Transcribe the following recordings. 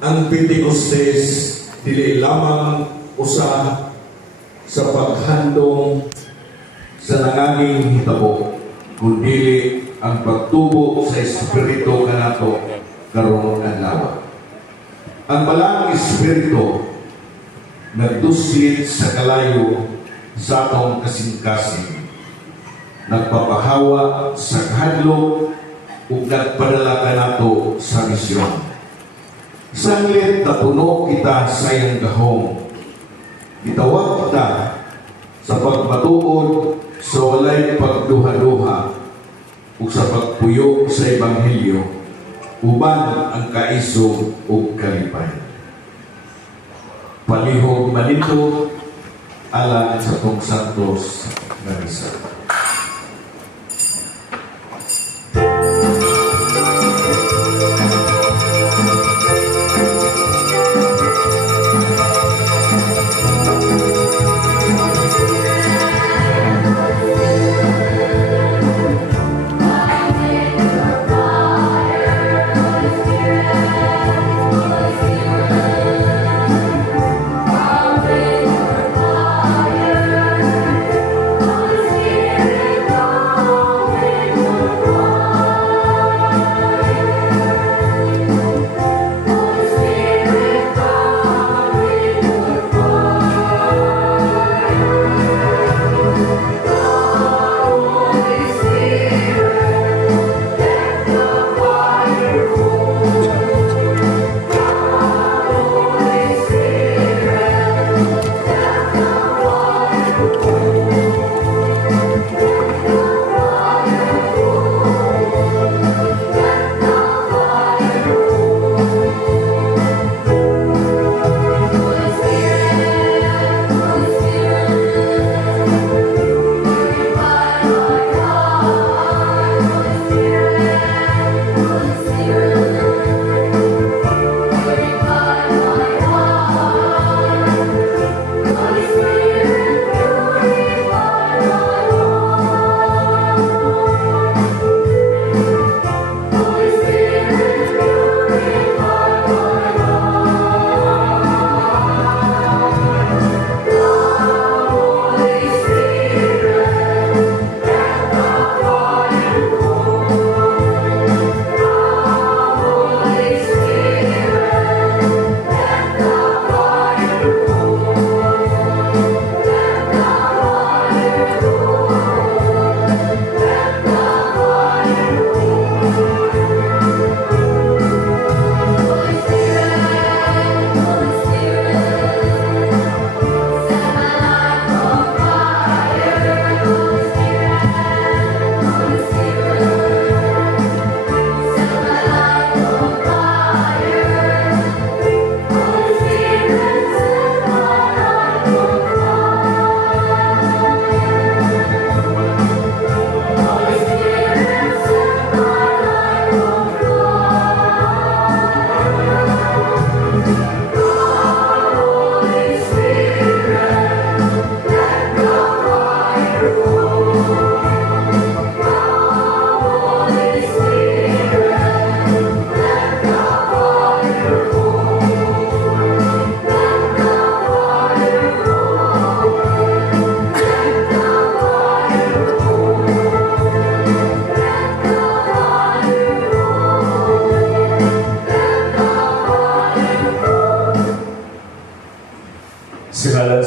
ang Pentecostes dili lamang usa sa paghandong sa nanganging hitabo, kundi ang pagtubo sa Espiritu kanato karong adlaw. Ang balang Espiritu nagduslit sa kalayo sa atong kasing-kasing, nagpapahawa sa kahadlok ug nagpadala kanato sa misyon. Sanglit na puno kita sa iyang gahom. Gitawag kita sa pagmatuod sa walay pagduha-duha ug sa pagpuyo sa Ebanghelyo, uban ang kaisog ug kalipay. Palihog manito alang sa Tong Santos nga misa.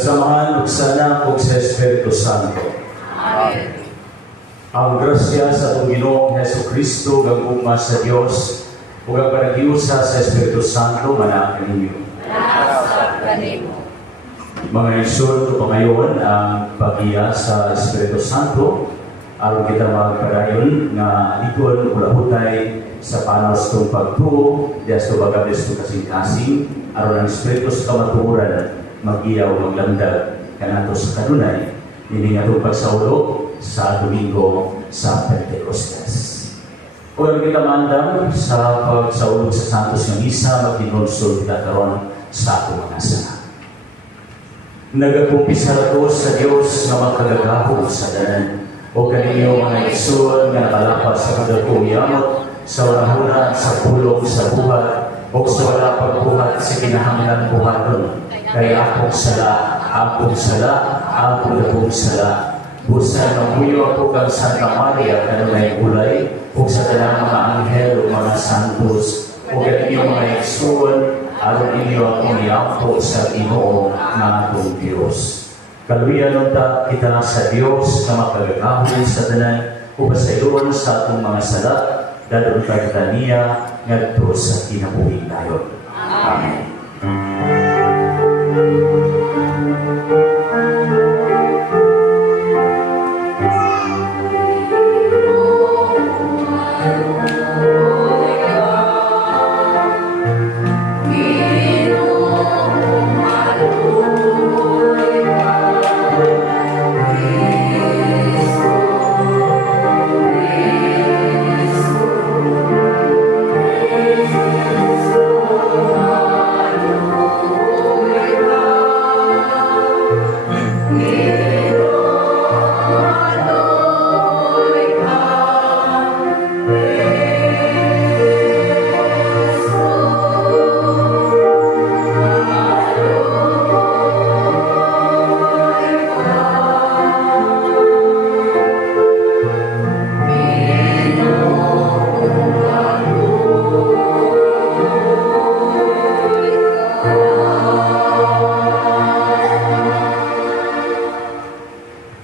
Samahan ug sa Anak ug sa Espiritu Santo. Amen. Ang grasya sa atong Ginoong Hesukristo gagugma sa Dios ug ang panagiusa sa Espiritu Santo manakan ninyo. Nasa kanimo. Mga igsoon ito pangayon ang pag-iya sa Espiritu Santo aron kita magpadayon nga ikon ulahutay sa panos tong pagtuo diya sa bagabes to kasing-kasing aron ang Espiritu sa kamatuoran mag-iya o maglandag kanato sa kanunay hindi nga itong pagsaulo sa Domingo sa Pentecostes. Kung kita mandam sa pagsaulog sa Santos ng Misa, magtinulsol kita karon sa atong mga sala. Nagakumpisa ko sa Diyos na magkagagahog sa danan o kaninyo mga igsoon nga nakalapas sa kadagkong yamot sa walahuna sa pulong sa buhat o sa wala pagbuhat sa kinahanglan buhaton. Kaya akong sala, akong sala, akong sala. Busan ng buyo ako kang Santa Maria, kanunay ulay, o sa tanang mga anghel o mga santos, o sa inyong mga ekson, aron inyo akong iampo sa Ginoo nga atong Diyos. Kaluyan ta kita sa Diyos na makagagahon sa tanan, o pasayon sa atong mga sala, dadong kita niya, ngadto sa kinabuhi tayo. Amen.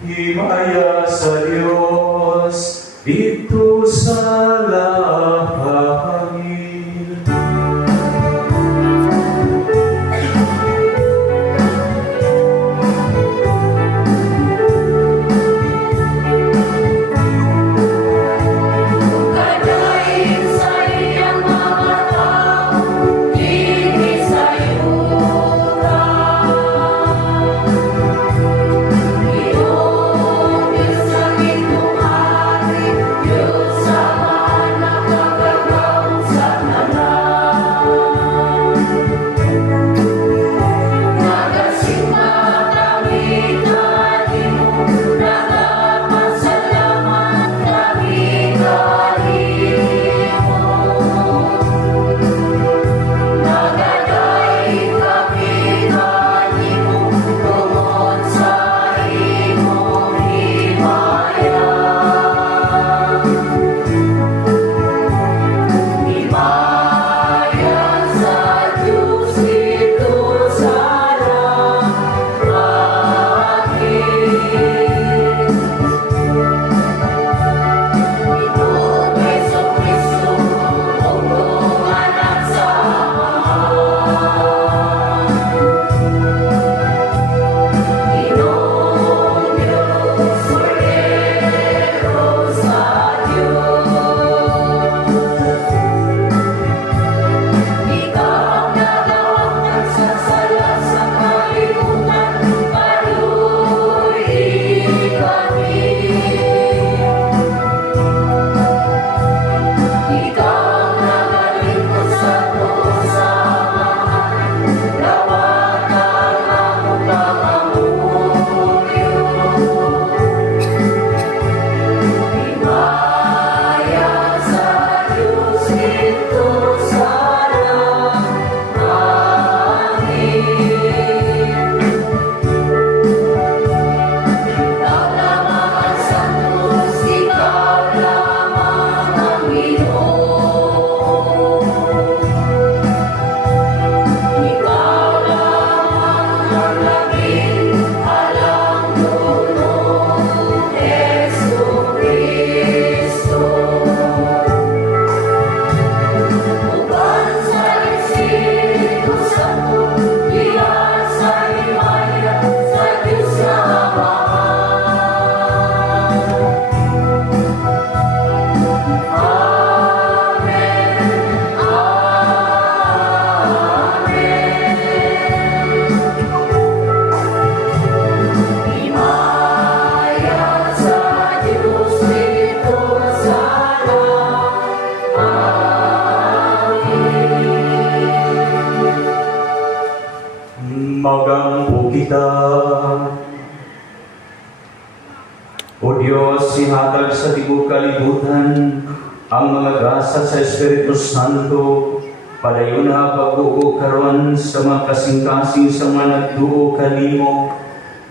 Himaya sa Diyos dito sa langit. Kadaig sa iyang mga tao, hindi sa yuta. Iyong Diyos sa gitong hari, Diyos sa mga nakagagaw sa tanan. Nagasing matamitan mo, nagapasalamat kami kanimo. Nagadaig kami kanimo, tungod sa imong himaya. Himaya sa Diyos ito sa langit. Ito'y Jesucristo, Pugong anak sa Ama. Ginoong Diyos, Kordero sa Diyos. Ikaw nagawang nagsasala sa kalibutan, paluin kami. Ikaw nagalingkod sa samahan, dawatan ang pangamuyo. Himaya sa Diyos ito sa langit. Ikaw lamang ang santos, ikaw lamang ang Ginoo. Ikaw lamang ang labing-alang Ginoong Jesucristo. Uban sa Espiritu Santo, diyan sa himaya sa Diyos na Ama. Amen. Amen. Himaya sa Diyos ito sa langit. Magampo kita. O Diyos, ihatag sa tibuok kalibutan ang mga grasa sa Espiritu Santo Padayon na pag-ugo karon sa mga kasing-kasing sa mga nagtuo kanimo,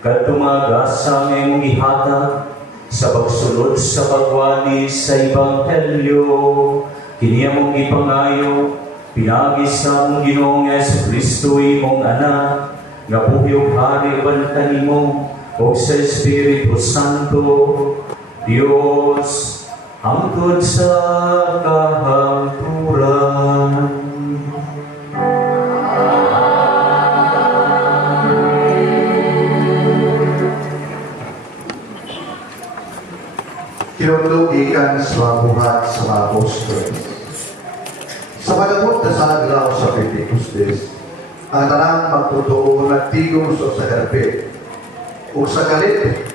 kadto magasa nga imong ihatag sa pagsulod sa pagwali sa Ebanghelyo. Kini among ipangayo, pinagi sa among Ginoong Jesu-Kristo imong anak, nga buhi ug hari uban kanimo o sa Espiritu Santo, Dios, hangtod sa kahangturan. Kinutlo ikan sa buhat sa mga apostol. Sa pagabot na sa aglaw sa Pentecostes, ang tanang magtotoo nagtigong sa karapit. O sa kalit,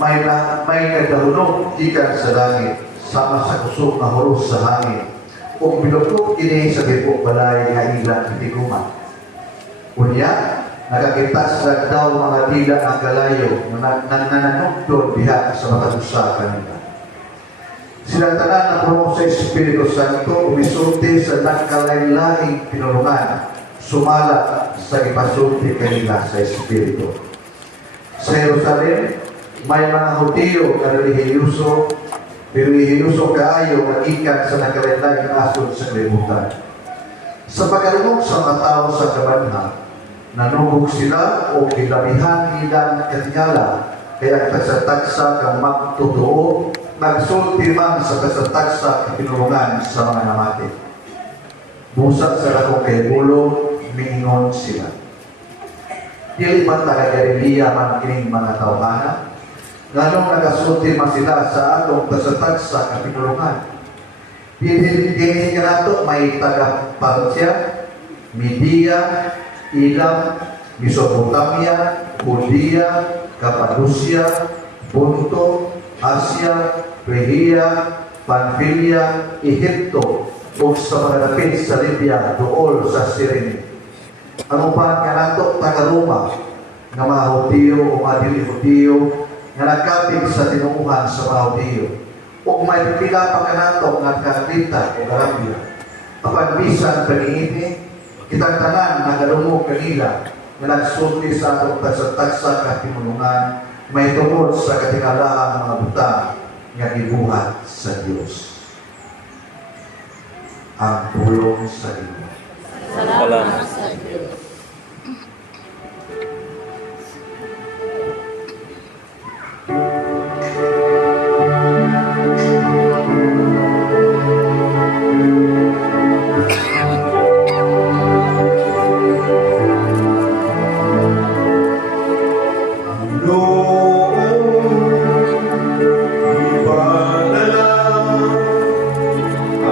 may nagdahunog ikan sa langit, sama sa kusog na horos sa hangin, o binukok ini sa bipok balay nga ilang itiguman. Unya, nakakita sa daw mga tila ang galayo na nananugdod diha sa matagusa kanila. Silang tanan na puno sa Espiritu Santo, umisulti sa nagkalain-laing pinulungan, sumala sa ipasulti kanila sa Espiritu. Sa Jerusalem, may mga Hudiyo na relihiyoso, kaayo na ikan sa nagkalain-laing asod sa kalibutan. Sa pagkalunok sa mga tao sa kabanha, nanugog sila o kilabihan ilang katingala, kaya kasatagsa kang magtotoo, nagsulti man sa kasatagsa kapinulungan sa mga namati. Busa sa lakong kaibulo, mingon sila. Dili man taga Galilea man kining mga tawhana, nganong nagasulti man sila sa atong kasatagsa kapinulungan. Dili nga nato may taga Partia, Media, Ilam, Mesopotamia, Judea, Cappadocia, Ponto, Asia, Phrygia, Pamphylia, Ehipto, o sa mga dapit sa Libya, dool sa Cyrene. Ang upan nga nato taga Roma, nga mga Hudiyo o mga dili Hudiyo, nga nagkapit sa tinuuhan sa mga Hudiyo. O may pila pa ka nato nga Kakrita o Arabia. Apan bisan paniini, kitang tanan nagalumog kanila, nga nagsulti sa atong tagsa-tagsa kapinulungan, may tungod sa katingalaang mga butang nga gibuhat sa Dios. Ang tulong sa Dios. Salamat sa Diyos.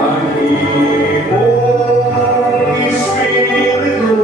Ang iyong Espiritu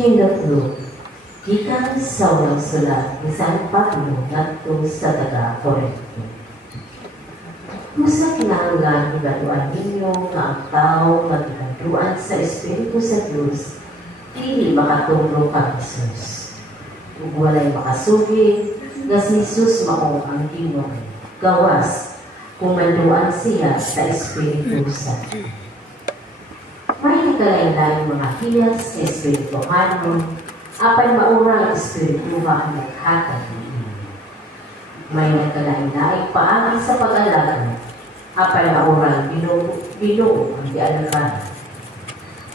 Hinatlo, gikan sa unang sulat ni San Pablo ngadto sa taga-Corinto. Usa kinahanglan hibaluan ninyo nga ang tao maghibaluan sa Espiritu sa Dios dili makatulong kang Jesus. Ug walay makasugi nga si Jesus mao ang Ginoo. Gawas kung manduan siya sa Espiritu Santo. May nagkalain-lain mga hiyas sa Espirituhano, apan maurang Espiritu ang naghatag. May nagkalain-lain paagi sa pag-alaga, apan maurang binuo ang dialagan.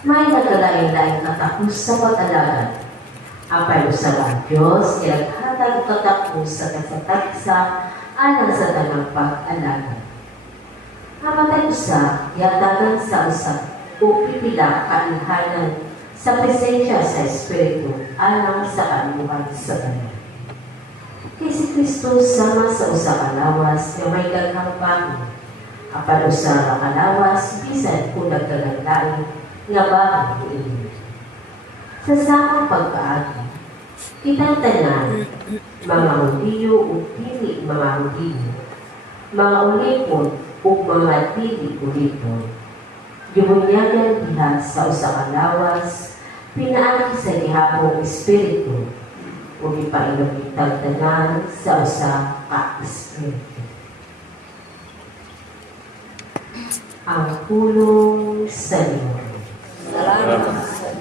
May nagkalain-lain katapos sa pag-alaga, apan usab ang Diyos naghatag katapos sa kasatagsa alang sa tanang pag-alaga. Amatay usa, yatagan sa usa, o pipila kailhanan sa presensya sa Espiritu alang sa kaluhan sa Kanya. Kay si Kristo sama sa usa ka lawas nga may daghang bago, apan usa ka kalawas bisan kung nagkagandaan nga bago ini. Sa samang pagkaagi, kitang tanan, mga Hudiyo o dili mga Hudiyo, mga ulipon o mga dili ulipon, gibunyagan diha sa usa ka lawas, pinaagi sa gihapong Espiritu, o ipainom kitang tanan sa usa ka Espiritu. Ang pulong sa Diyos. Salamat sa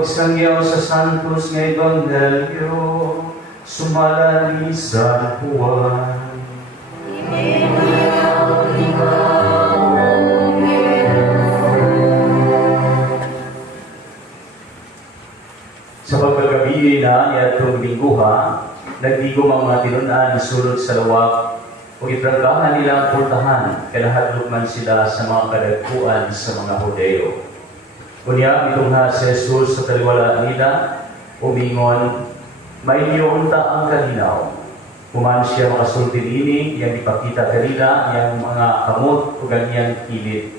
pagsangyaw sa Santos nga Ebanghelyo, sumalali sa Juan. Sa pagkagabi na iatong lingguha, nagdigom ang mga tinunan sulod sa luwak o ipranggahan nila ang pultahan kalahadlok man sila sa mga kadagkuan sa mga Hudeo. Kunya, mitungha si Jesus sa taliwala nila, umingon, mainyo unta ang kalinaw. Kuman siya makasulti ini, yang ipakita kanila, yang mga kamot o ganyang kilit.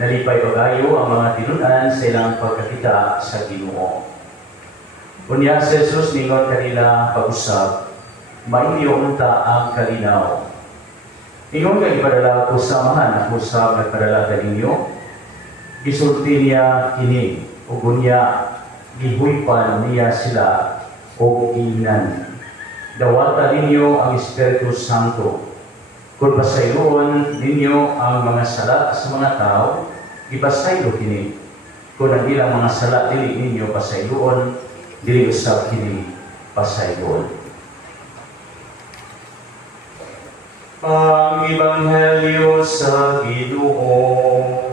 Nalipay pagayo ang mga tinunan sa ilang pagkakita sa Ginoo. Kunya si Jesus mingon kanila pag-usap, mainyo unta ang kalinaw. Ingon ka ipadala ko samahan, ako sa nagpadala kaninyo, gisulti niya kini, o gunya, gihuypan niya sila, o ginan. Dawata ninyo ang Espiritu Santo. Kung pasayloon ninyo ang mga sala sa mga tao, ipasaylo kini. Kung ang ilang mga sala dili ninyo pasayloon, dili usab kini pasayloon. Ang Ebanghelyo sa Ginoo.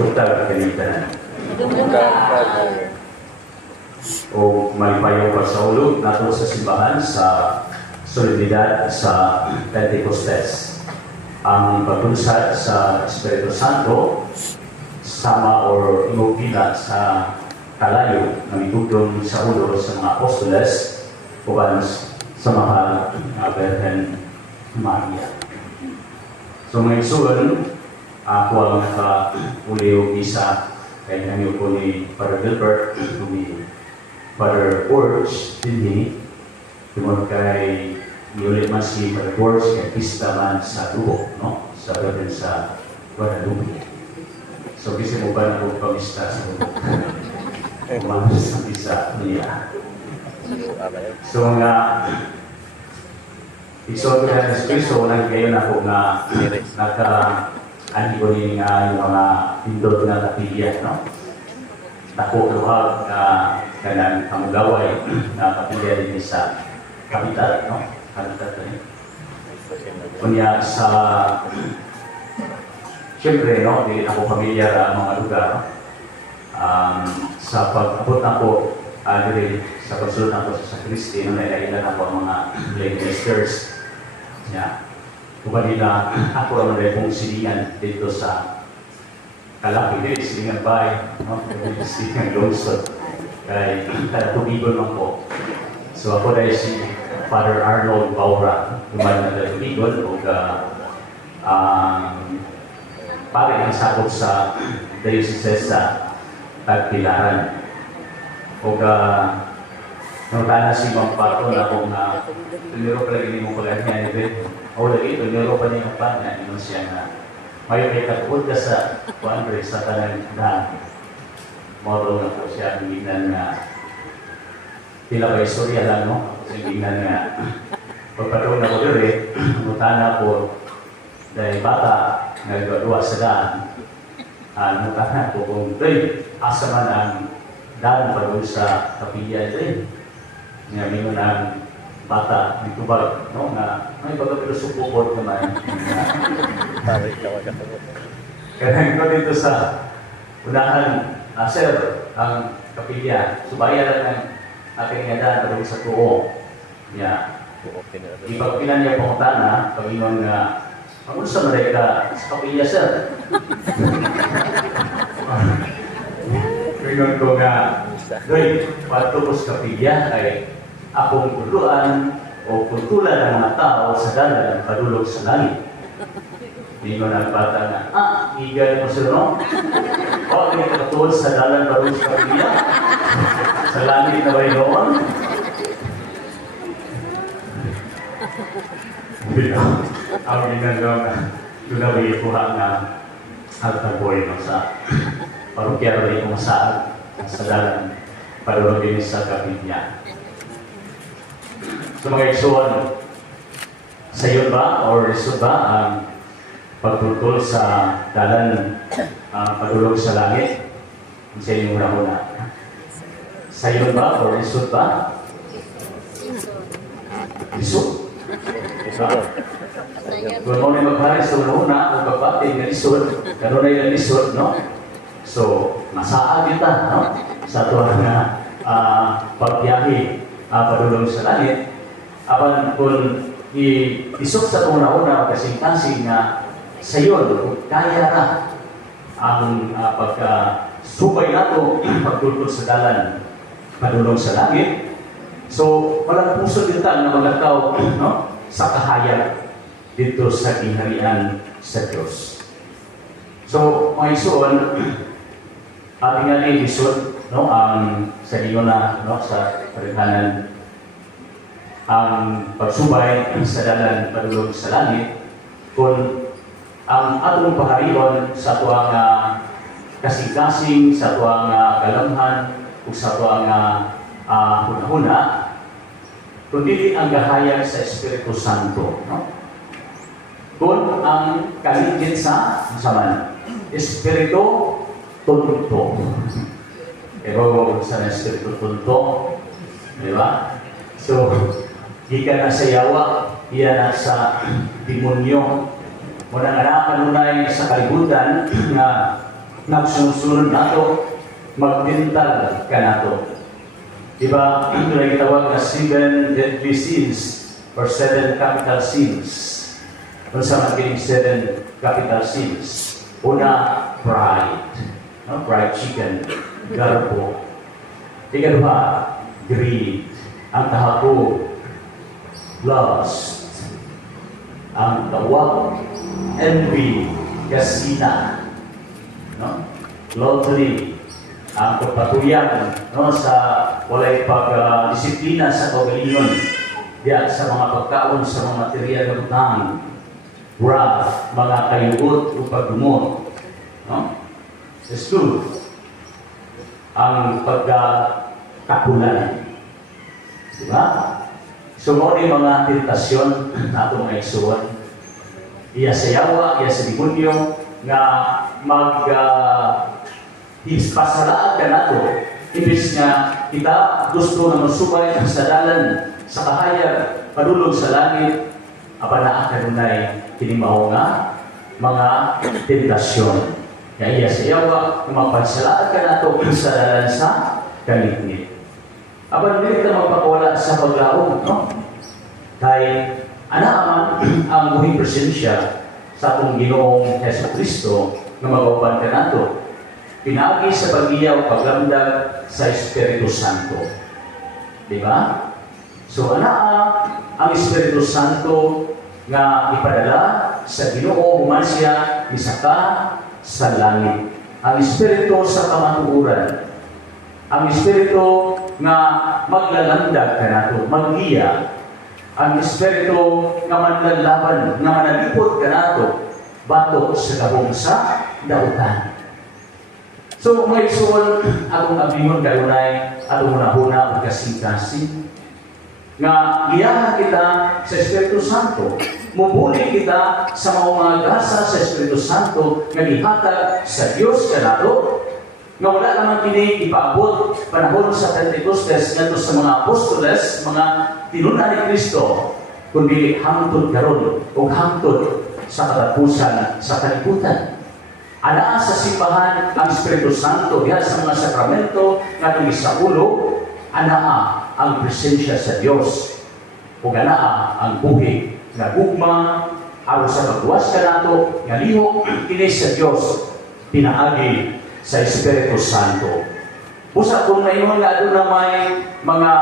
Total kalitan. O malipayaw pa sa ulog nato sa simbahan sa solididad sa Pentecostes. Ang paglunsad sa Espiritu Santo sama or imugila sa kalayo na mitudong sa ulo sa mga apostoles uban sa mahal na Birhen Maria. So mga isun, ako ang naka-uliw isa kay nangyay po ni Father Gilbert, ni Father Orch, hindi tungkol kay niulit man si Father Orch kay pista man sa Duho, no? Sa Birhen sa Guadalupe. So kasi mo ba na kung pamista sa Duho? Kumahal sa pista niya. So mga iso ko na Espiritu, nang kayo na po nga naka-anibuli nga yung mga pindot na kapilya, no? Ako luhag na kanang kamugaway na kapilya din sa kapital, no? Kapital rin. Kunya sa siyempre, no? Hindi ako pamilyar ang mga lugar, no? Sa pag-abot na po diri sa pagsulod na po sa Kristi, no? Nailan ako ang mga lay ministers niya. Kung nila ako ang rin pong silingan dito sa Kalaki, dito silingan bay, no? Silingan Lungsod. Kaya tubigon lang po. So ako dahil si Father Arnold Baura, lumayan na tubigon o pare ang sakop sa Diocese sa Tagpilaran. O nung si Mang Pato na kung tuniro pa lagi mo pala niya, o lagi tuniro pa niya pa niya, yun siya na may katapod ka sa Juan sa tanang na model na po siya, hindi na tila ba istorya lang, no? Hindi na pagpatong na ko diri, mutana po dahil bata nagdua sa daan, mutana po kung asa man ang daan pa doon sa kapilya rin. Nga mingon ang bata dito ba, no? Na may pagkapilusupupot naman. Kaya ko dito sa unahan, sir, ang kapilya, subaya lang ng aking ngada doon sa tuo. Ipagpilan niya pangutana, Panginoon nga, ang sa mereka sa kapilya, sir. Panginoon ko nga, doy, pato ko sa kapilya ay akong tuluan o kuntulan ng mga tao sa dalan padulog sa langit. Hindi mo na bata na, igan mo sila, no? O, hindi ka katulad sa dalan padulog sa kapilya. Sa langit na ba noon? Ang ginagawa na tunawin ko na altaboy no, sa parokya rin kung saan sa dalan padulog din sa kapilya. So mga igsoon, sa iyo ba or iso ba ang pagtutol sa dalan padulog sa langit? Sa inyong una-una. Sa iyo ba or iso ba? Iso? Kung mo na maghari sa una-una, kung kapatid na isod, karoon na yung isod, no? So, masaag kita, no? Sa tuwa na pagbiyahe padulong sa langit. Apan kung isok sa una-una kasing-kasing na sa iyo, kaya na ang pagkasubay nato pagtulog sa dalan padulong sa langit. So, walang puso dito na maglakaw, no? Sa kahayag dito sa kingharian sa Diyos. So, mga isuon, ating nga isod, no? Ang sa iyo na, no? Sa parikanan ang pagsubay sa dalan padulog sa langit, kung ang atong paharion sa tuwang kasing-kasing, sa tuwang kalamhan, o sa tuwang hunahuna, kundi ang gahayag sa Espiritu Santo. No? Kung ang kaligid sa masaman, Espiritu Tunto. Ewa sa Espiritu Tunto, di ba? So, gikan na sa yawa, iya na sa demonyo. Muna nga kanunay sa kalibutan na nagsusunod nato, magdintal ka nato. Diba, ito na itawag na 7 deadly sins or 7 capital sins. Kung sa mga 7 capital sins. Una, pride. No? Fried chicken, garbo. Ikaduha, greed. Ang kahapon, lust. Ang tawag, envy, kasina. No? Lottery. Ang pagpatuyan, no? Sa walay pag-disiplina sa kagalingon. Diyan sa mga pagkaon, sa mga material na utang. Wrath, mga kayugot o pagdumot. No? It's good. Ang pagkakapulan. Diba? So, mo yung mga tentasyon na itong mga isuwan. Iya sa yawa, iya sa demonyo, nga pasalaan ka na ito. Ibig nga, kita gusto na masubay sa dalan, sa kahayag, padulog sa langit, abanaan ka nunay, kinimaw nga, mga tentasyon. Kaya iya sa yawa, kung magpasalaan ka na ito sa dalan sa kaligit. Aban din kita magpakawala sa paglaog, no? Kaya, anaaman ang buhing presensya sa atong Ginoong Yesu Kristo na magawapan ka na ito. Pinagi sa pag-iyaw, paglamdag sa Espiritu Santo. Diba? So, ang Espiritu Santo nga ipadala sa Ginoo human siya isaka sa langit. Ang Espiritu sa kamatuuran. Ang Espiritu nga maglalandag ka nato, mag-iya. Ang Espiritu nga manlalaban, nga manalipod ka nato, batok sa gabong sa dautan. So, mga isuon, atong abingon kanunay, atong hunahuna ang kasing-kasing, nga iyahan kita sa Espiritu Santo. Mumuli kita sa mga gasa sa Espiritu Santo nga gihatag sa Dios kanado. Nga wala naman kini ipaabot panahon sa Pentecostes ngadto sa mga apostoles, mga tinuna ni Kristo, kundi hangtod karon o hangtod sa katapusan sa kalibutan. Ana sa simbahan ang Espiritu Santo diha sa mga sakramento nga tuwi sa ulo, ana ang presensya sa Dios. Ug ana ang buhi nga gugma aron sa pagluwas kanato nga lihok kini sa Dios pinaagi sa Espiritu Santo. Busa kung naingon nga doon na may mga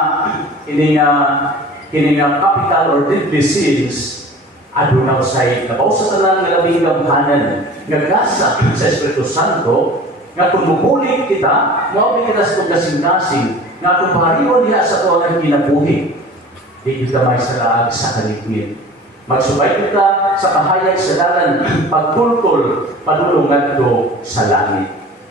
kini nga capital or deadly sins, adunaw say nabaw sa tanan nga labing gamhanan nga gasa sa Espiritu Santo nga kung mubulig kita, mawag kita sa kasing-kasing nga kung pahariwan niya sa tuwang kinabuhi, di kita may salaag sa kaligid. Magsubay kita sa kahayag sa dalan, pagtultol, padulungan ko sa langit.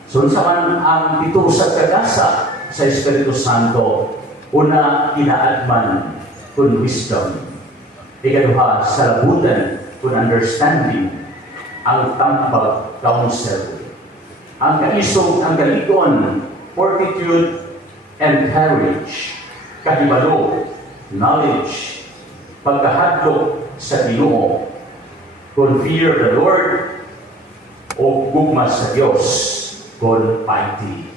So, sa man ang pito sa kagasa sa Espiritu Santo, una, inaadman kung wisdom. Ikaduha, sa labutan kung understanding, ang tambag, counsel. Ang kaisog, ang galigon, fortitude, and courage. Kahibalo, knowledge, pagkahadlok sa Ginoo, kung fear the Lord, o gugma sa Diyos, kung piety.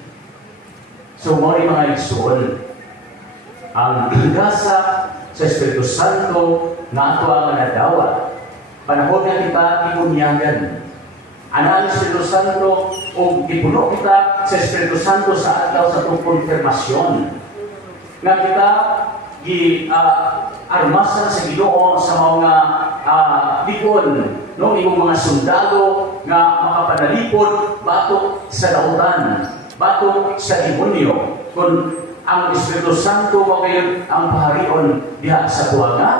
So, mga igsoon, ang gasa sa Espiritu Santo na ato ang nadawat. Panahon na kita ipunyagan. Ana ang Espiritu Santo o ipuno kita sa Espiritu Santo sa ataw sa itong konfirmasyon. Nga kita armasan sa Ginoo sa mga likon, no, imong mga sundalo nga makapanalipod batok sa dautan, batok sa demonyo. Kung ang Espiritu Santo makayon ang paharion diha sa tuwaga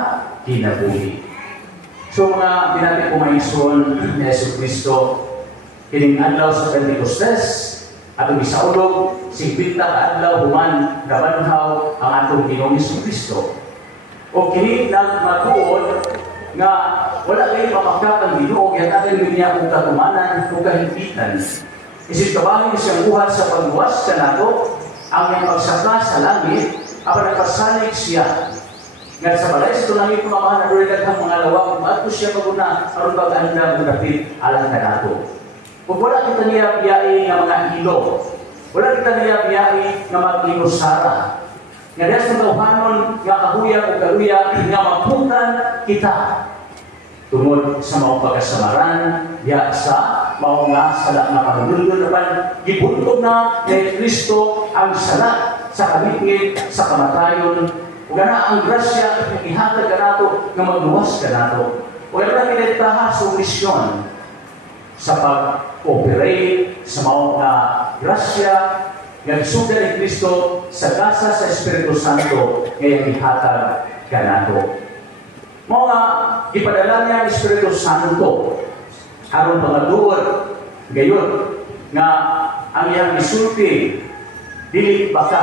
kinabuhi. So mga pinati ko maison ni Yesu Kristo, kining adlaw sa Pentecostes, atong gisaulog, 50 ka adlaw human gabanhaw ang atong Ginoong Yesu Kristo. O kini nagmatuod nga wala kayo mapagkakang Ginoo, yan natin niya kung katumanan o kahimpitan. Isip kabahin siyang buhat sa pagluwas ka nato, ang may pagsaka sa langit, ang nagpasalig siya. Nga sa balay sa tunangin kumamahan na doon ang mga lawa, kung ato siya maguna, aron pag-anda ng dapit alang ka nato. Kung wala kita niya biyai ng mga hilo, wala kita niya biyai ng mga inusara, Nga dahil sa kauhanon, nga kahuya o kaluya, nga maputan kita. Tungod sa mga pagkasamaran, ya sa mga nga sala na panulunod naman, gibuntog na kay Kristo ang sala sa kamingit, sa kamatayon, o gana ang grasya, ihatag ka nato, nga magluwas ka nato. O gana kinitaha sa misyon, sa pag-operate sa mga nga grasya, nga isuga ni Kristo sa gasa sa Espiritu Santo, ngayong ihatag ka nato. Mga ipadala niya ang Espiritu Santo aron pangaduot gayon nga ang iyang isulti dili baka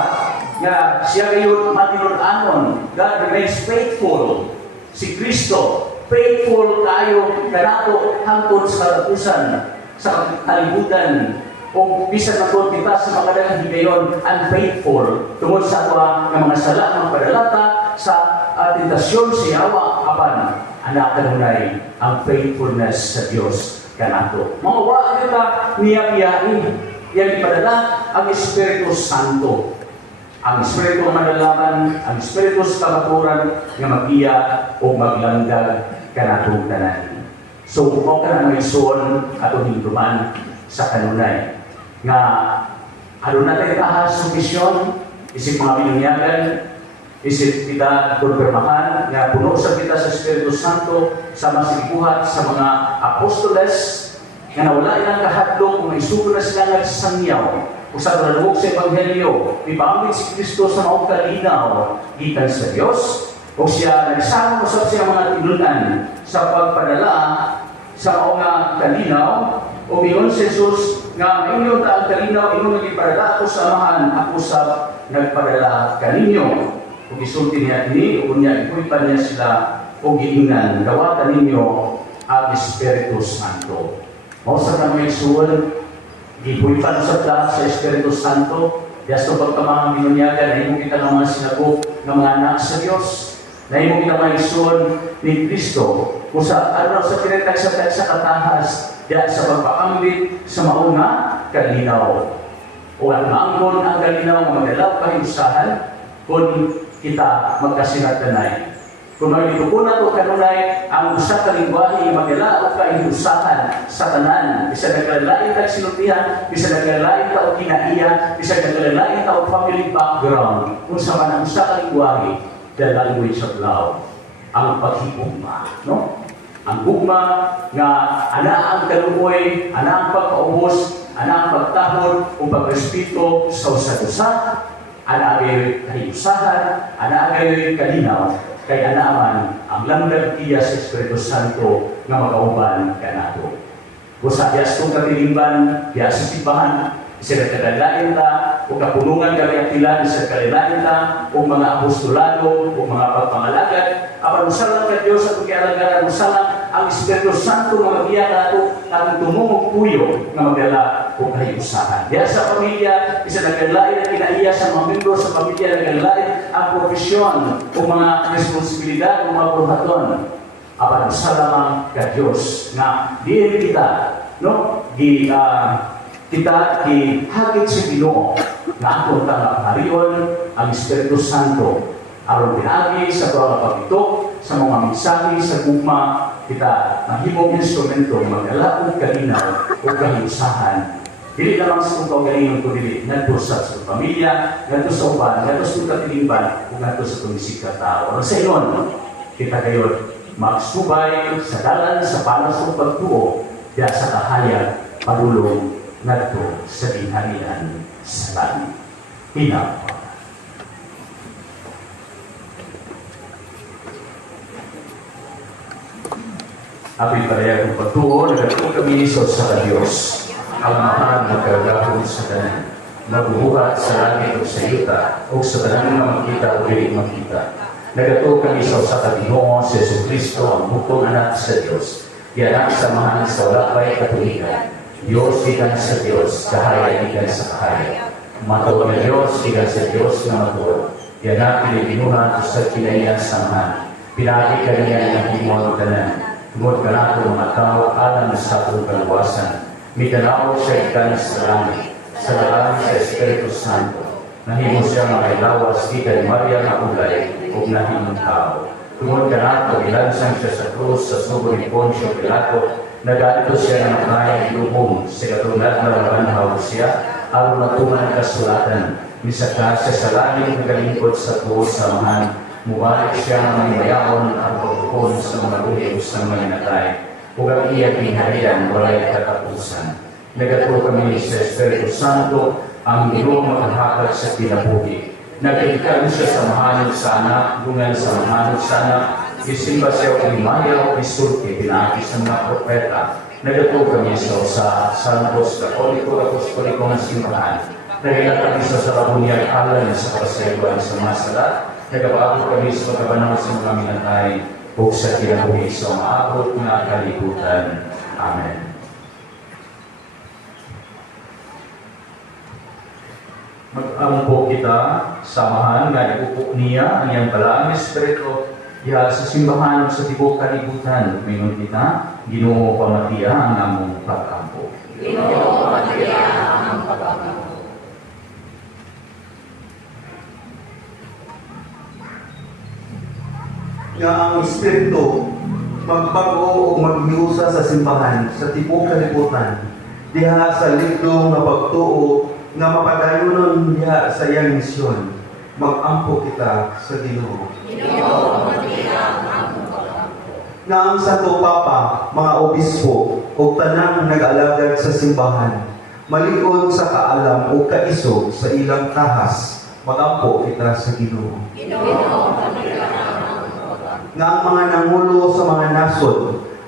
nga siya gayon matinud-anon. God remains faithful. Si Kristo faithful kayo kanato hangtod sa katapusan sa kalibutan. Kung bisan na po kita sa mga dalang higayon unfaithful tungod sa awa ng mga sala ng padalata sa tentasyon sa yawa apan anak kanunay ang faithfulness sa Dios kanato. Mga wa kita niya-iyain yang ipadala ang Espiritu Santo. Ang Espiritu manalaman, ang Espiritu sa kamaturan nga mag-iya o maglandag kanatong tanan. So, kung ka na may isuon atong hinduman sa kanunay nga ano natin kahas sa misyon, isip mga binunyagan, isip kita konfirmahan, nga puno sa kita sa Espiritu Santo, sama sa ibuhat sa mga apostoles, nga nawala ilang kahadlok, kung isugo na sila nagsasangyaw, kung sa nalubog sa Ebanghelyo, ipamit si Kristo sa mga kalinaw, gikan sa Diyos, o siya nagsama usap siya mga tinunan sa pagpadala sa mga kalinaw, o biyon si Jesus nga inyo ta ang kalinaw, inyo nagpadala ako sa amahan, ako sa nagpadala kaninyo. Kung isulti niya ini, o niya ipuipan niya sila, o giingan, dawatan ninyo ang Espiritu Santo. O sa kamay suwan, ipuipan sa ta sa Espiritu Santo, yasto pagkamang binunyagan, na imo kita naman sinagok ng mga anak sa Diyos, na imo kita maisuon ni Kristo, kung sa araw sa pinatag sa katahas, diya sa pagpaambit sa mauna kalinaw. O ang maangkon ang kalinaw, magdalaw kahiusahan, kung kita magkasinagdanay. Kung magitupo na ito kanunay, ang usa ka lingwahe magdalaw kahiusahan sa tanan. Bisa nagkalalain ka sinutihan, bisa nagkalalain ka o kinaiya, bisa nagkalalain ka o family background. Kung sa man ang usa ka lingwahe, the language of love, ang paghigugma, no? Ang gugma nga ana ang kaluoy, ana ang pagkaubos, ana ang pagtahod o pagrespeto sa usa-usa, ana ay kahiusahan, ana ay kalinaw, kay ana man ang langgag iya sa Espiritu Santo nga magauban kanato. Busa dias tong katilingban, dias sa simbahan, isa kadalain ta, o kapulungan kami tilan sa kalilain ta, o mga apostolado, o mga pagpangalagad, apan usalan ka Diyos at pagkialagaran, usalan ang Espiritu Santo nga mag-iya nato, ang tumumog puyo nga magdala o kahiusahan. Diya sa pamilya, isa nagkalain na kinaiya sa mga membro sa pamilya, nagkalain ang profesyon, o mga responsibilidad, o mga purhaton. Apan usalan ka Diyos nga diin kita, no? Kita ihagit si Ginoo na atong tangharion ang Espiritu Santo aron pinagi sa mga pagitok sa mga mensahe sa gugma, kita mahimong instrumento magdala og kalinaw o kahiusahan. Dili lamang sa itong kaugalingon ko dili ngadto sa pamilya, ngadto sa uban, ngadto sa katilingban, o ngadto sa tumisik ka tao. Ang sa inon, kita kayo magsubay sa dalan sa panas ng pagtuo diya sa kahayag padulong ngadto sa dinharian sa langit. Pinapa. Api paraya kong pagtuo, nagatuo kami sa Diyos, ang mahal na karagahon sa tanan, magbubuhat sa langit o sa yuta, o sa tanan na makita o dili makita. Nagatuo kami sa Ginoo si Jesucristo, ang bukong anak sa Diyos, anak sa mahal sa walakay katuligan. Diyos ikan sa Diyos, kahaya ikan sa kahaya. Matawag na Diyos ikan sa Diyos na matawag. Anak pilipinuhan sa kinaiyan sa mahal. Pinagi ka niya ng himong tanan. Tungod ka nato mga tao alam sa atong kaluwasan. Mitanaw sa ikan sa langit, sa lalang sa Espiritu Santo, Nahimo siya mga ilawas kita ni Maria nga ulay ug nahimong tao. Tungod kanato ilansang siya sa krus sa sugo ni Poncio Pilato, nagadto siya ng mga lubong sa katulad na mabanhaw siya aron matuman ang kasulatan. Misaka siya sa langit nagalingkod sa tuod samahan, mubalik siya ng mga mayaon ang pagpupon sa mga buhos ng mga natay. Ug ang iyang pinaharian walay katapusan. Nagatuo kami sa Espiritu Santo, ang Ginoo makahakad sa kinabuhi. Nagkaitan siya sa mahanod sa anak, dungan sa mahanod sa anak, isimba siya o imaya o isulti, pinaakis ng mga propeta. Nagatuo kami sa Santos Katoliko, Apostoliko ng simbahan. Nagkailan kami sa Salabunya at Alan sa kapasayawan sa mga salat. Nagabago kami sa magkabanaw sa mga minatay o sa kinabuhi sa maabot na kalibutan. Amen. Mag-ampo kita, samahan nga iupo niya ang iyang balaang Espiritu diha sa simbahan sa tibok kalibutan. Mingon kita, Ginoo pamatiya ang among pag-ampo. Ginoo pamatiya ang among pag-ampo. Nga ang Espiritu magbago o maghiusa sa simbahan sa tibok kalibutan diha sa libro nga pagtuo nga mapadayonon diha sa iyang misyon. Mag-ampo kita sa Ginoo. Ginoo pamatiya ang among pag-ampo. Nga ang Santo Papa, mga obispo o tanang nag-alagad sa simbahan, malikod sa kaalam o kaisog sa ilang tahas, mag-ampo kita sa Ginoo. Ginoo pamatiya ang among pag-ampo. Nga ang mga nangulo sa mga nasod,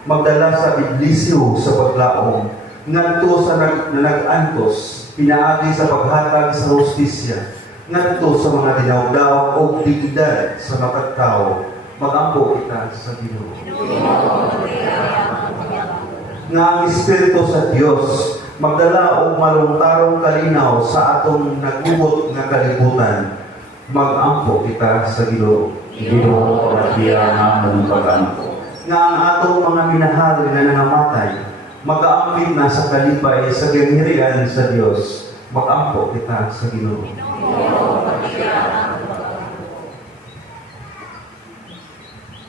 magdala sa biblisyo sa paglaom, ngadto sa nag-antos, pinaagi sa paghatag sa hustisya, ngadto sa mga dinawdaw o dignidad sa makatao, mag-ampo kita sa Ginoo. Nga ang Espiritu sa Dios magdala og malungtarong kalinaw sa atong nagubot nga kalibutan, mag-ampo kita sa Ginoo. Ginoo pamatiya ang among pag-ampo. Nga ang atong mga minahal nga nangamatay, mag-aampin na sa kalipay sa ganghirian sa Dios, mag-ampo kita sa Ginoo.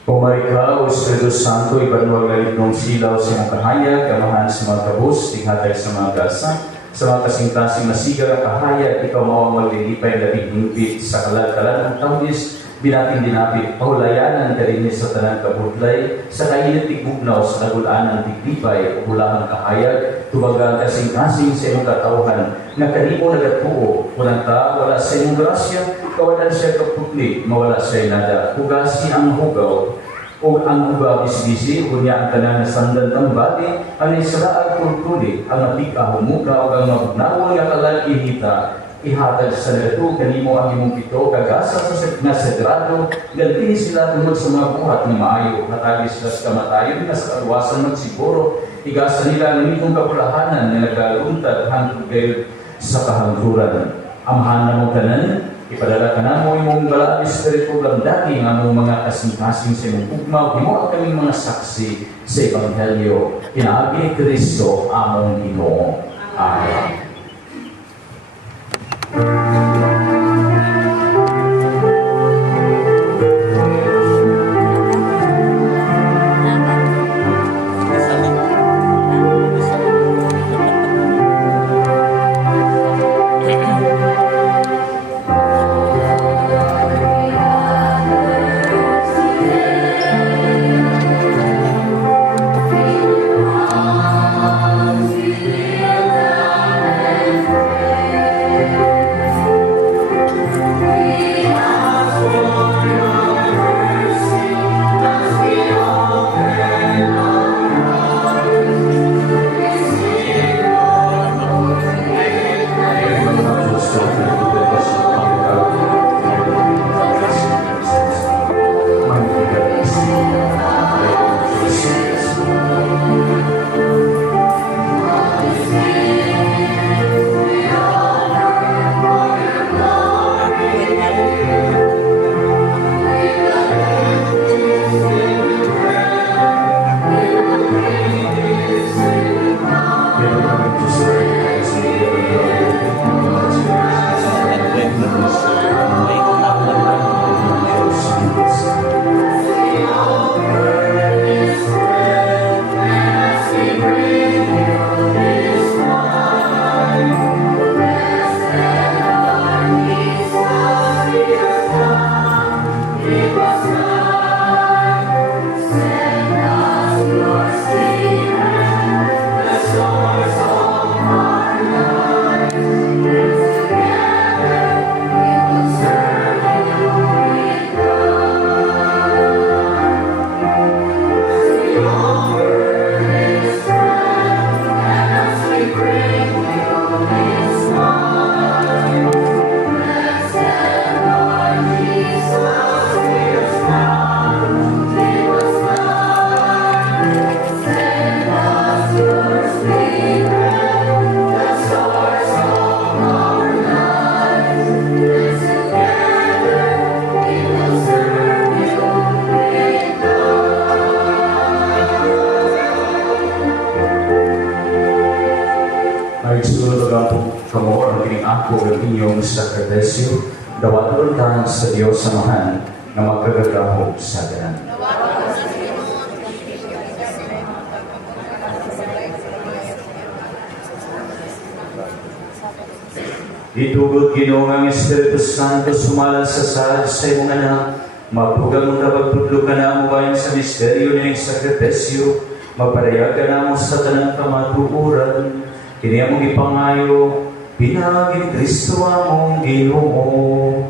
Pumarika o Espiritu Santo, ibanwag lalit ng silaw sa mga kahayag, kamahan sa mga kabus, tinghatag sa mga gasa, sa mga kasing-kasing nasiga at kahayag, ikaw mawang maglilipay na himpit sa kalag-kalag ng tawis, binating dinapit, pahulayanan ka rin sa tanang kabudlay, sa kainit tigbugnaw sa kagulanan tiglipay, ubulahang kahayag, tumagang kasing-kasing sa iyong katauhan, na kanimo nagatuo, walang ta, wala sa iyong grasya, kawalan siya kaputli, mawala siya nada, hugasi ang hugaw, o ang uba bisbisi, kunya ang tanang nasandan ng bati, ang israel kultuli, ang napika humuka, o ang mabugnawang nga inita, ihatag sa nagato, kanimo ang imong pito, kagasa sa nga sedrado, ganti sila tungod sa mga buhat ni maayo, hatagis sila sa kamatayon, nga sa alwasan magsiguro, igasa nila ng itong kapulahanan na nagaluntad hanggang sa kahangguran. Amahan na mong tanan, ipadala ka na mo imong balang Espiritu lamdaki ng among mga kasing-kasing sa imong ugmaw, himo ang kaming mga saksi sa Ebanghelyo. Kinaagi Kristo among Ginoo. Amen. Ginoo kaming ako ng inyong sakripisyo, dawat ultan sa Diyos Samahan na magkagagahog sa ganan. Itugod Ginoo ang Espiritu Santo sumalan sa imong anak, magpugang mo na pagtudlo ka na mo bayan sa misteryo ng sakripisyo, magparayag ka na mo sa tanang kamatuuran, kini among ipangayo, pinagin Kristo among Ginoo.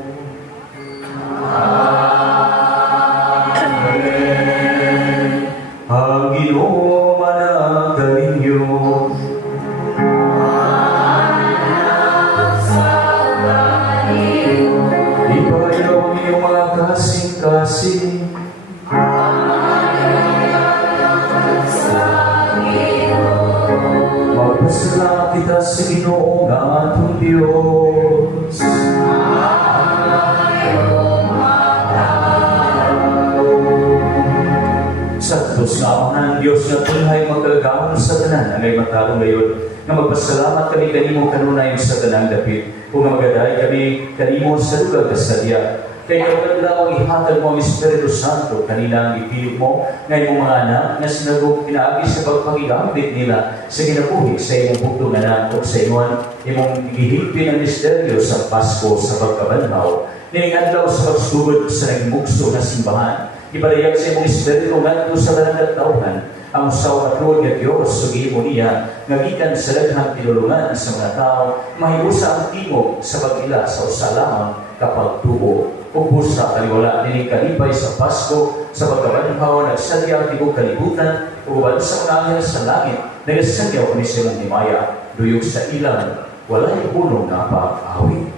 Amen. Ang Ginoo managaling ninyo. Ipayaw ang iyong mga kasing-kasing. Magpasalamat kita sa Ginoo nga atong Diyos. Santos nga ang Diyos na tunay magkagawon sa tanan ang ay matagong gayon nga magpasalamat kami kanimo kanunay sa tanang dapit kung magaday kami kanimo sa lugar kasadya. Kaya kapaglaw ihatag mo ang Espiritu Santo kanila ang ipiyog mo ngayon mga anak na sinagog pinaagi sa pagpagigambit nila sa ginabuhi sa imong bugtunganan o sa imong gihilpin ang misteryo sa Pasko sa pagkabanhaw. Niningadlaw sa pagsugod sa nagmugso na simbahan. Ipalayag sa imong Espiritu ngadto sa dalang tauhan ang usaw at luwag ng Diyos sugi mo niya ngagikan sa daghang tinulungan sa mga tao mahiusa ang timog sa pag-ila sa usa lamang kapag tubo. Ubus sa kaliwala nining kalipay sa Pasko sa pagkabanhaw nagsadya ang tibok kalibutan uban sa mga anghel sa langit nagasadyaw kami sa imong himaya duyog sa ilang walay punong na pag-awit.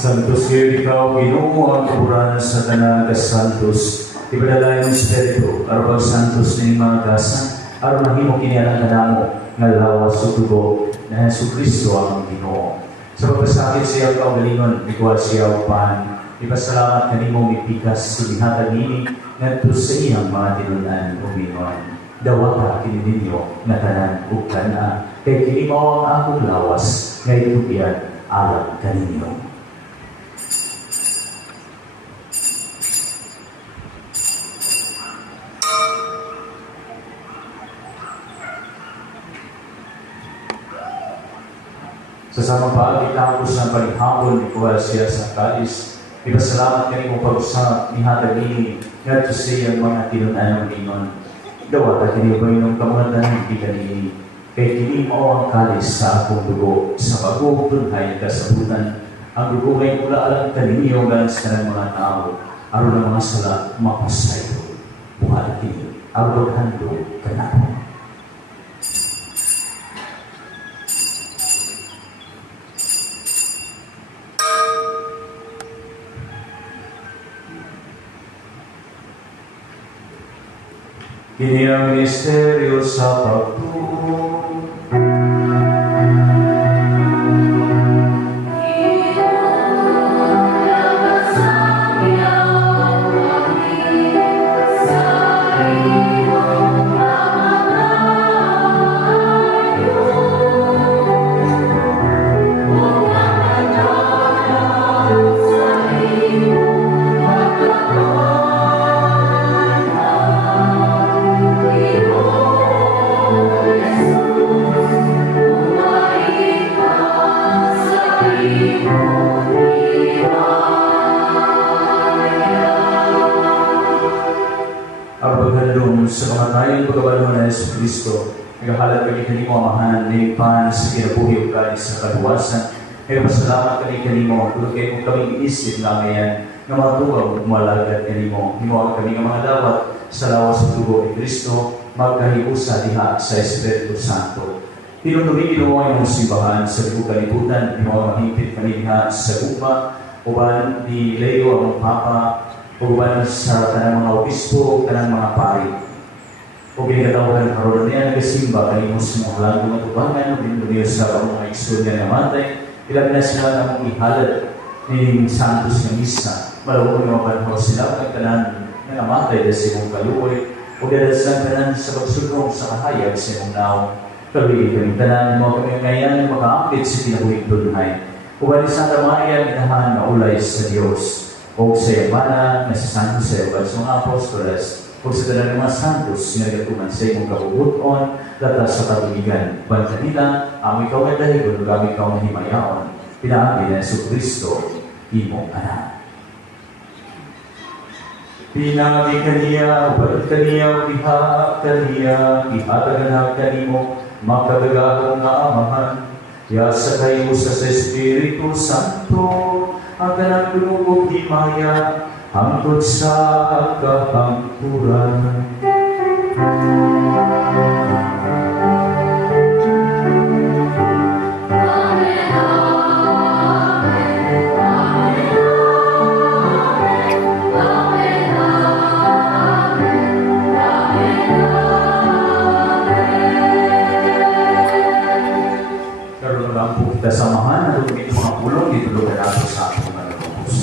Santos kayo ikaw, Ginoo ang kaburan sa tanang kasantos. Ipadalay ang Espiritu, aron santos ni mga kasan, aron mahimo kinialang kanamo nga lawas sa tubo na Jesucristo ang Ginoo. Sa pagpasakit siya ang galingon, ikaw siya upahan. Ipasalamat kanimo mipikas sa bihatag nini ngadto sa iyang mga tinunan o Ginoo. Dawata kini ninyo nga tanan ug kana kay kini mao ang akong lawas nga itubian alang kaninyo. Sa samang paagitapos ng paghihapon ni Kuya siya sa kalis, ipasalamat kami kung pag-usap ni Hatagini ngadto sa iyang mga tinunan ng Ginoo. Dawat kini ba yung kamutan hindi kanini kay kini mao ang kalis sa akong dugo sa pagbutunhay kasabutan ang dugo ngay mula alang kaninyo galang sa mga tao aron ang mga sala mapasayo buhat kini aron hando kanako. Kini ang misteryo sa pagtuo. Ginoo, Nagahalat kami kanimo, amahan, nilipan sa kinabuhi o kani sa kaluwasan. Kaya pasalamat kami kanimo, tulog kayo kung kami isip na ngayon, na matubag malagad kanimo. Himuha kami ng mga lawat sa lawas sa tubo ni Kristo, magkahiusa diha sa Espiritu Santo. Tinutubig mo ang simbahan sa kalibutan, himuha mahigpit kami diha sa upa, uban di Leo ang Papa, uban sa kanang mga obispo, kanang mga pari. O pinagkatawagan karoon niya, nagasimba kanimo sa mga halangong matubangan, o pinagkatawagan sa mga isun na namatay, ilang na sila na mong ihalad ni Santos ng Misa. Malawag ng mga panahon sila, nagtanan na namatay dahil sa imong kaluoy, o dahil sa tanan sa pagsunong sa kahayag sa imong naong. Kaluoy kami tanan, mga kami ngayon makaakit sa kinabuhing tunay. Uban sa Santa Maria, inahan na ulay sa Diyos, o sa Yamana, na sa Santo Jose, o sa mga apostoles, o sa tanan ng mga santos, sinagatuman sa imong kabubuton, latas sa katuligan. Banta nila, aming ikaw na dahil, o gamit ikaw na himayaon, pinaambi na Yesu Kristo, imong anak. Pinagi kaniya, ubat kaniya, piha kaniya, ihataganag kanimo, makagagahong nga amahan, yasa kayo sa Espiritu Santo, ang kanang lumubog himaya, hangtod sa kahangturan. Karoon lang po kita samahan, at tumigil mga pulong, itulog na nato sa ating mga lubos.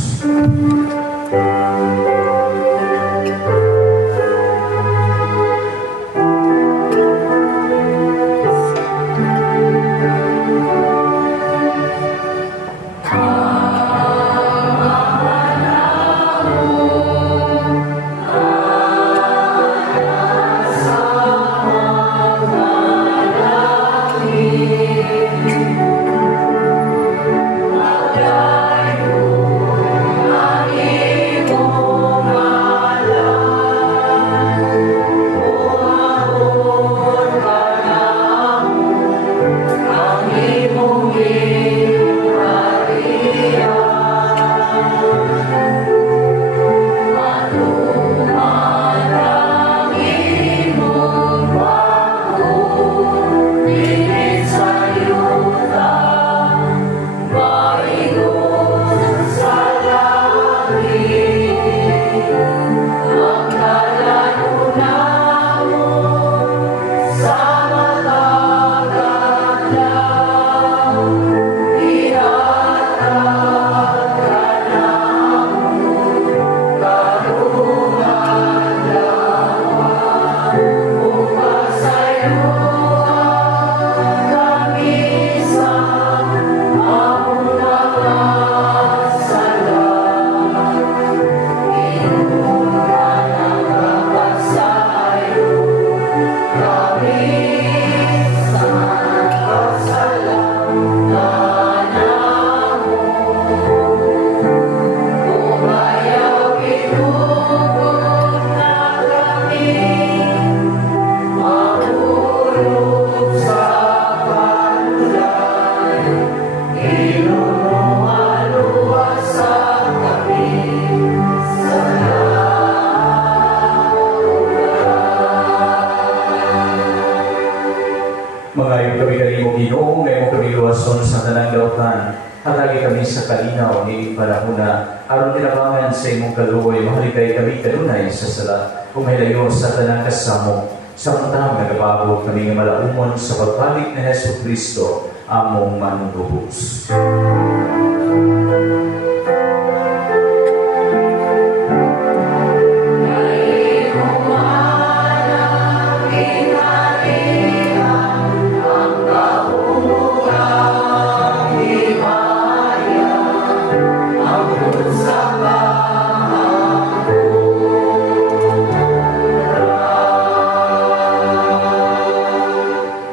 Magayon kami kanimo Ginoo, ngayon kami luwason sa tanang dautan. Hatagi kami sa kalinaw ni panahuna. Aron tinabangan sa imong kaluoy, mahalikay kami kanunay sa sala. Kumahilayon sa tanang kasamo. Samtang nagababog kami nga malaumon sa pagbalik ni Hesus Kristo, among manunubos.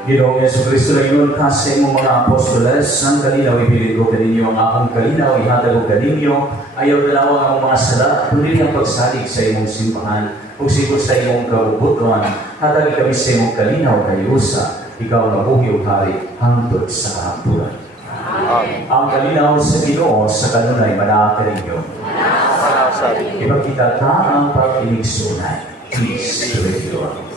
Ginoong Yesu Kristo na yun, kasi mong mga apostoles, ang kalinaw ipilit ko kaninyo, ang akong kalinaw ihatag ko kaninyo, ayaw dalawang ang mga sala, kundi ang pagsalig sa imong simbahan, kung sikot sa imong kabubutuan, Hatag kami sa imong kalinaw kayusa, ikaw nga buhi ug hari hangtod sa kahampuran. Ang kalinaw sa Ginoo sa kanunay manaa kaninyo. Ipakita ta ang pag-inigsunay. Please, to the Lord.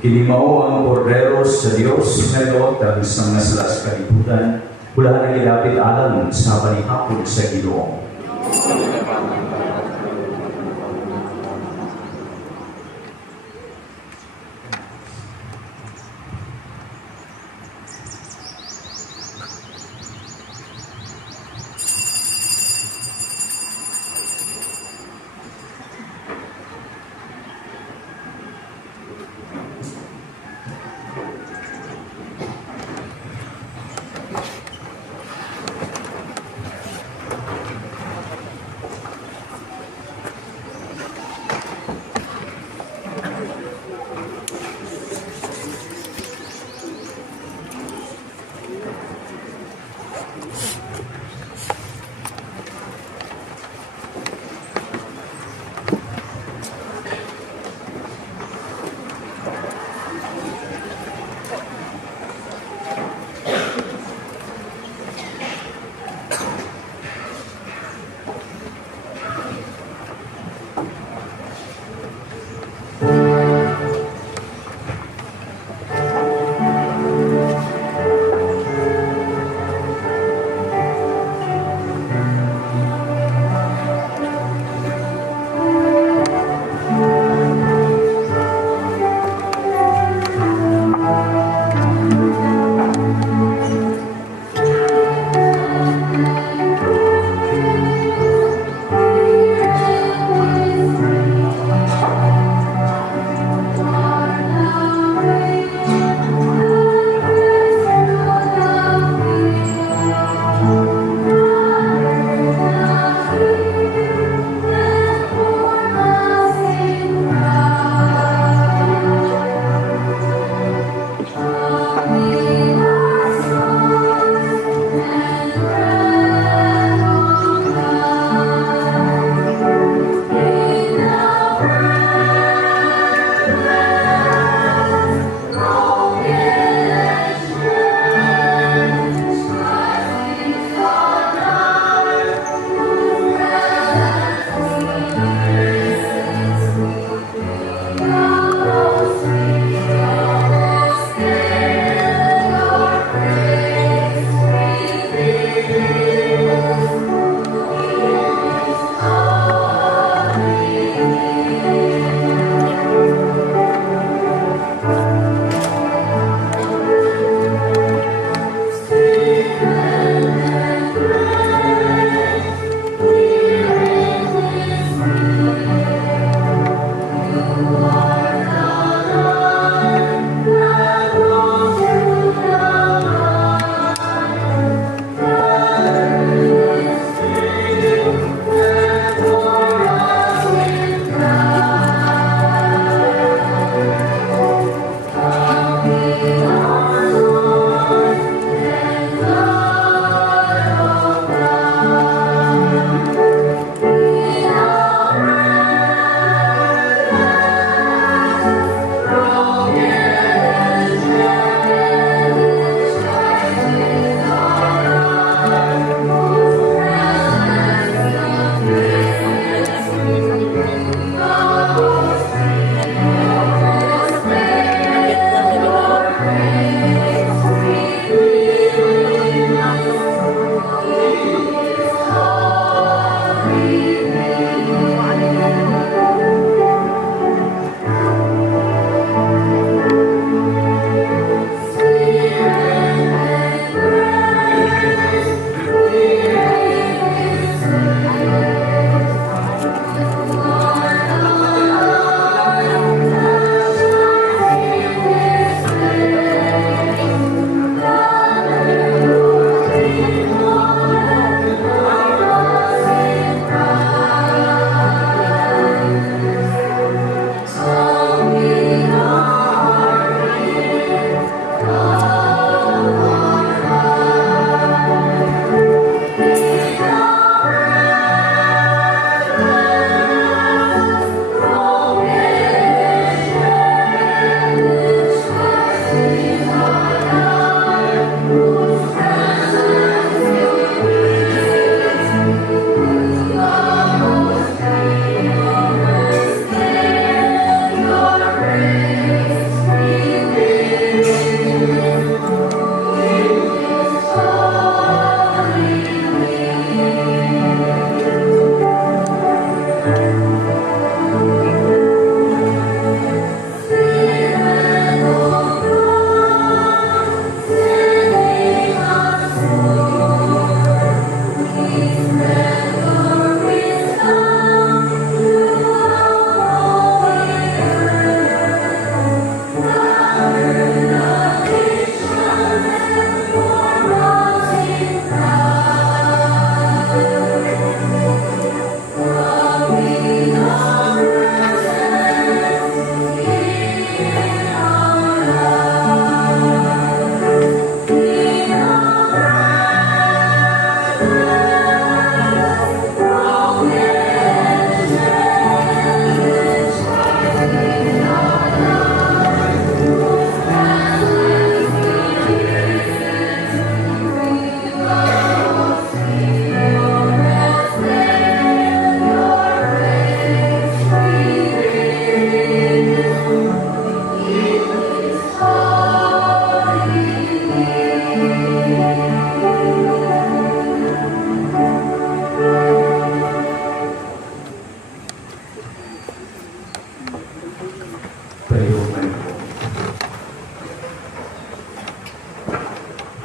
Kinimao ang kordero sa Diyos ngayon dahil sa mga salas kalibutan, wala na ilapit alam sa panihapon sa Ginoo.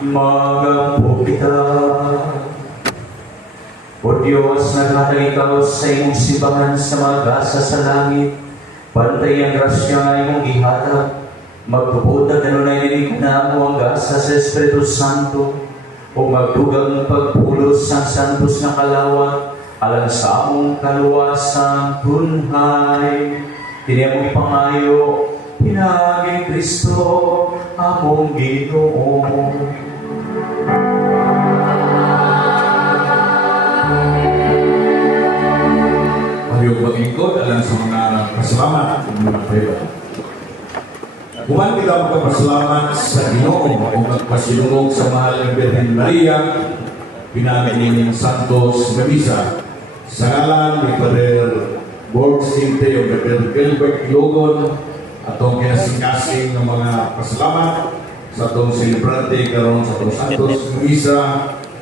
Magampo kita. O Diyos, naghatag ikaw sa imong simbahan sa mga gasa sa langit. Pantay ang grasya nga imong gihatag. Magtubod na kanunay ninig na mo ang gasa sa Espiritu Santo. O magdugang pagpulos sa santos na kalawat. Alang sa among kaluwasan tunhay. Kini among ipangayo, pinaging Kristo, among Ginoo. Pahayog maglingkod alang sa mga pasalamat ng mga payba. Kuman kita magpapasalamat sa Ginoo o magpasilungog sa mahal ng Birhen Maria, pinaminin ng Santos Gamisa, sa ngalan ni Father Borg Sinte o Father Gilbert Logon, atong kinasing-kasing ng mga pasalamat sa atong celebrante karon sa atong Santos Gamisa,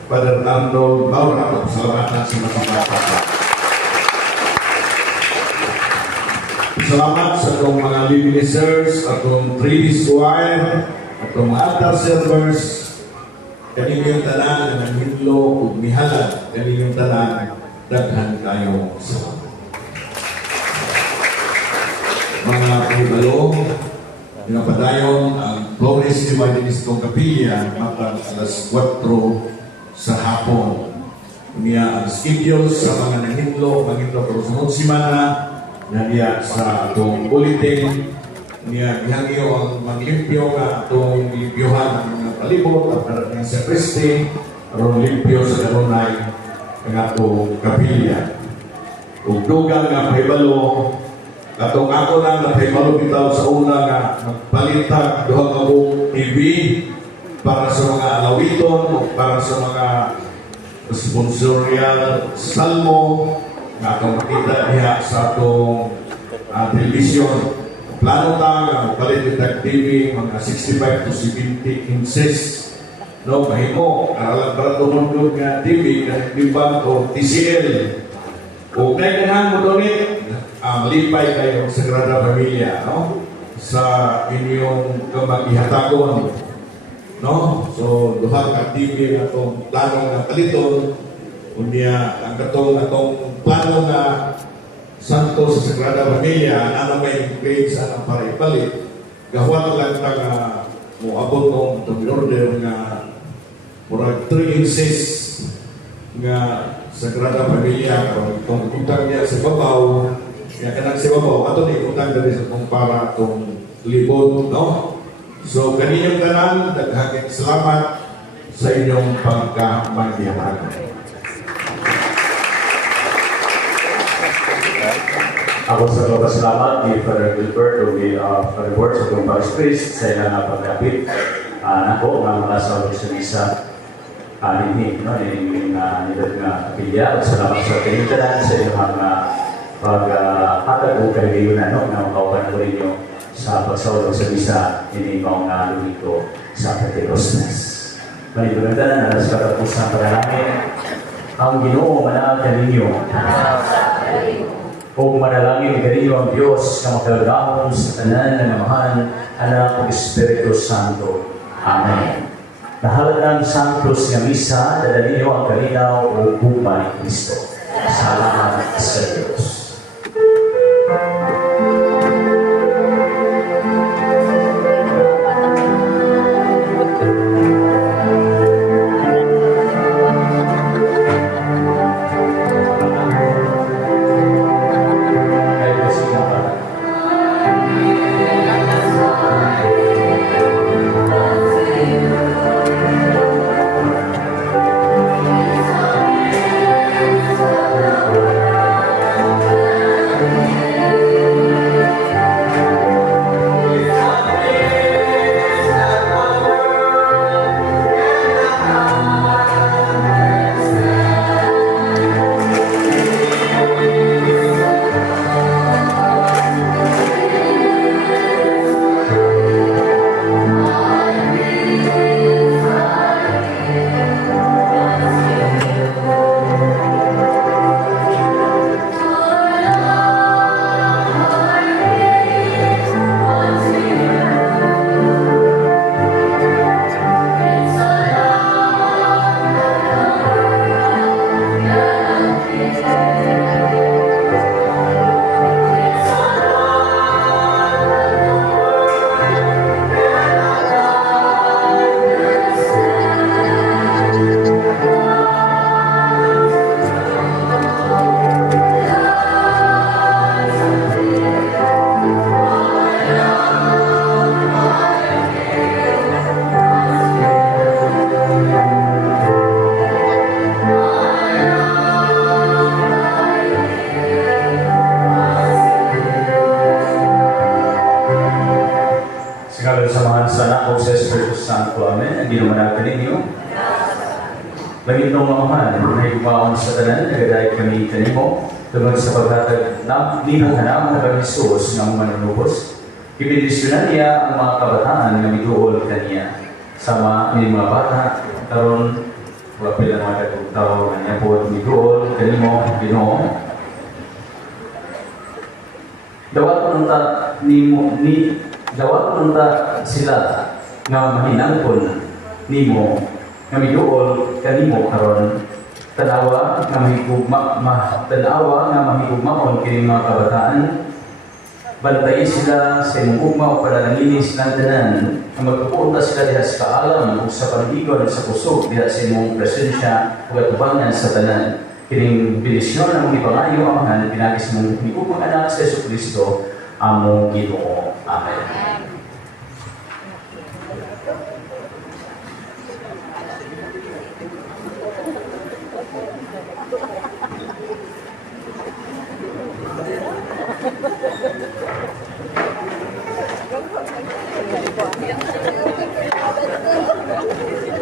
Father Arnold Laura, atong pasalamatan sa mga salamat sa atong mga listeners, atong 3D choir, atong mga altar servers, kaninyong tanan ng hitlo ug mihalad, kaninyong tanan daghan kayo sa mga pagbalong, pinapadayon ang Flores Evangelistong Kapilya matang alas 4 sa hapon. Niya ang schedule sa mga nanghitlo, pero sunod simana, niya sa atong bulletin, niya gihangyo ang maglimpyo nga atong limpyohan ang mga palibot at karating sa Kristi, aron limpyo sa kanunay ang atong kapilya. Ug dugang nga pahibalo, atong ako lang na pahibalo bitaw sa una nga magpalitag duha ka buong TV para sa mga alawiton o para sa mga sponsorial salmo nga atong makita diha sa atong television. Plano ta nga magpalitag TV mga 65 to 70 inches. No, mahimo aralan para tumundog nga TV nga limbang o TCL. O kay kanang mo donate, malipay kayo sa Sagrada Familia, no? Sa inyong kamag-ihatagon, no? So, duha ka TV atong plano nga paliton, unya ang atong plano nga santo sa Sagrada Familia, ano may grades ano para ipalit, gawat lang ta nga moabot ng order nga murag 3 inches nga Sagrada Familia, kung utang niya sa babaw, kaya kanang sa babaw, ato ni utang dali sa kung para itong libot, no? So, kaninyong tanan, daghang salamat sa inyong pagkamagyaman. Ako sa mga salamat ni Father Gilbert o ni Father Borg sa itong pag-space sa ilang pag-rapid. Nako, mga sa misa. Nini, no? Nini nilad nga kapilya. Salamat sa tinitanan sa ilang pag-hatag o kaibigan no? Na makaupan ko rin nyo sa pagsawalog sa misa. Nini mong lumito sa Pentecostes. Malibang tanan, alas katapusan para namin. Ang Ginoo manal kaninyo. O manalangin kaninyo ang Diyos na makagahon sa tanan na namahan, anak ng Espiritu Santo. Amen. Nahalatang Santos nga misa, dadalhin niyo ang kalinaw o gugma ni Kristo. Salamat sa Diyos. Thank you. Sa samahan sa anak o sa Espiritu Santo. Amen. Ang ginumanagan ninyo. Langit ng mamahan, na ibumaon sa tanan, nagadaig kami kanimo, tungod sa pagtatag na nimo hanamo kang Jesus ng manunubos. Ibindisyonan niya ang mga kabataan na miduol kaniya. Sama ni mga bata, karon wapil ang mga katugtaw na niya po miduol kanimo, Ginoo. Dawat nunta dawat nunta sila nga mahinangkon nimo nga miduol kanimo karon tanawa nga mahigugmaon kini mga kabataan. Bantayin sila sa imong ugma o panalangin silang tanan nga magpupunta sila diha sa kaalam o sa pagdigon sa puso diha sa imong presensya o katubangan sa tanan. Kining binisyon ang mga ipangayo amahan pinagis mong higugmang anak sa Jesucristo among Ginoo. Amen. Thank you.